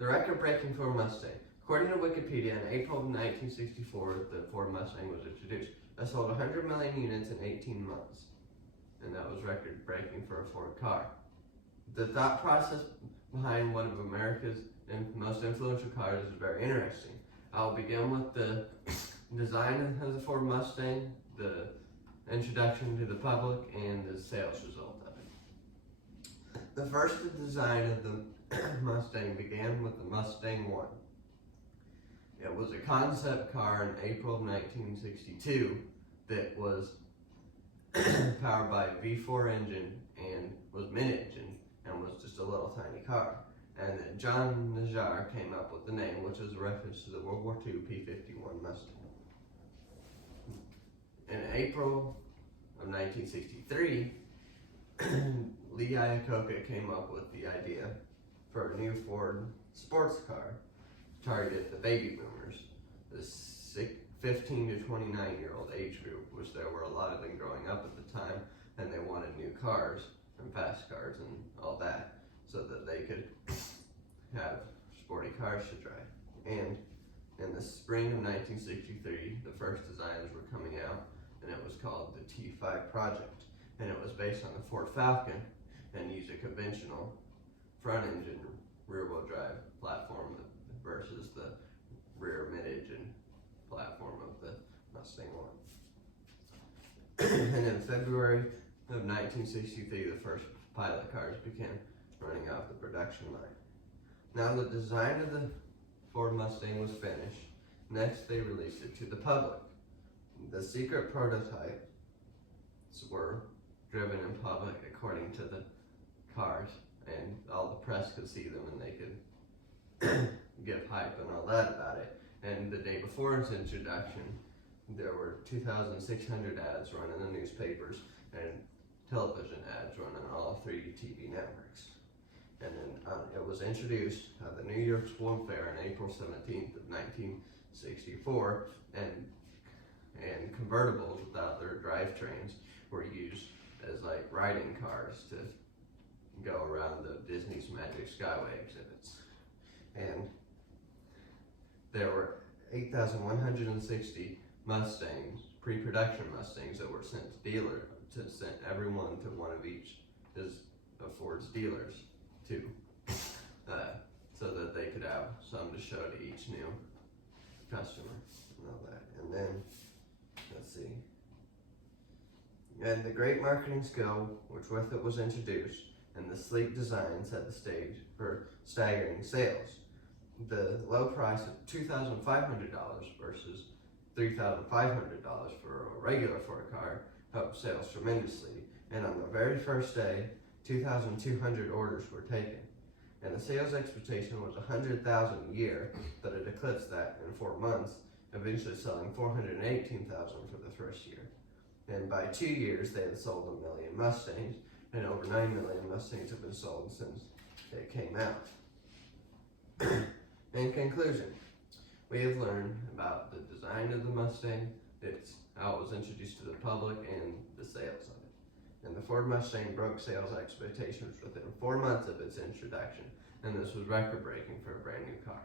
The record-breaking Ford Mustang. According to Wikipedia, in April of 1964, the Ford Mustang was introduced. It sold 100 million units in 18 months, and that was record-breaking for a Ford car. The thought process behind one of America's most influential cars is very interesting. I'll begin with the design of the Ford Mustang, the introduction to the public, and the sales result of it. The first design of the Mustang began with the Mustang 1. It was a concept car in April of 1962 that was powered by a V4 engine and was mid-engine and was just a little tiny car. And then John Najar came up with the name, which is a reference to the World War II P-51 Mustang. In April of 1963, Lee Iacocca came up with the idea for a new Ford sports car targeted the baby boomers, the 15 to 29-year-old age group, which there were a lot of them growing up at the time, and they wanted new cars and fast cars and all that, so that they could have sporty cars to drive. And in the spring of 1963, the first designs were coming out, and it was called the T5 Project, and it was based on the Ford Falcon and used a conventional front engine rear-wheel drive platform versus the rear mid-engine platform of the Mustang 1. And in February of 1963, the first pilot cars began running off the production line. Now the design of the Ford Mustang was finished. Next, they released it to the public. The secret prototypes were driven in public according to the cars, and all the press could see them and they could give hype and all that about it. And the day before its introduction, there were 2,600 ads run in the newspapers and television ads run on all 3 TV networks. And then it was introduced at the New York World Fair on April 17th of 1964, and convertibles without their drivetrains were used as like riding cars to go around the Disney's Magic Skyway exhibits. And there were 8,160 Mustangs, pre-production Mustangs, that were sent to dealer to send everyone to one of each of Ford's dealers too, so that they could have some to show to each new customer and all that. And then, let's see. And the great marketing skill which with it was introduced and the sleek design set the stage for staggering sales. The low price of $2,500 versus $3,500 for a regular Ford car helped sales tremendously. And on the very first day, 2,200 orders were taken. And the sales expectation was 100,000 a year, but it eclipsed that in 4 months, eventually selling 418,000 for the first year. And by 2 years, they had sold 1 million Mustangs, and over 9 million Mustangs have been sold since it came out. In conclusion, we have learned about the design of the Mustang, how it was introduced to the public, and the sales of it. And the Ford Mustang broke sales expectations within 4 months of its introduction, and this was record-breaking for a brand new car.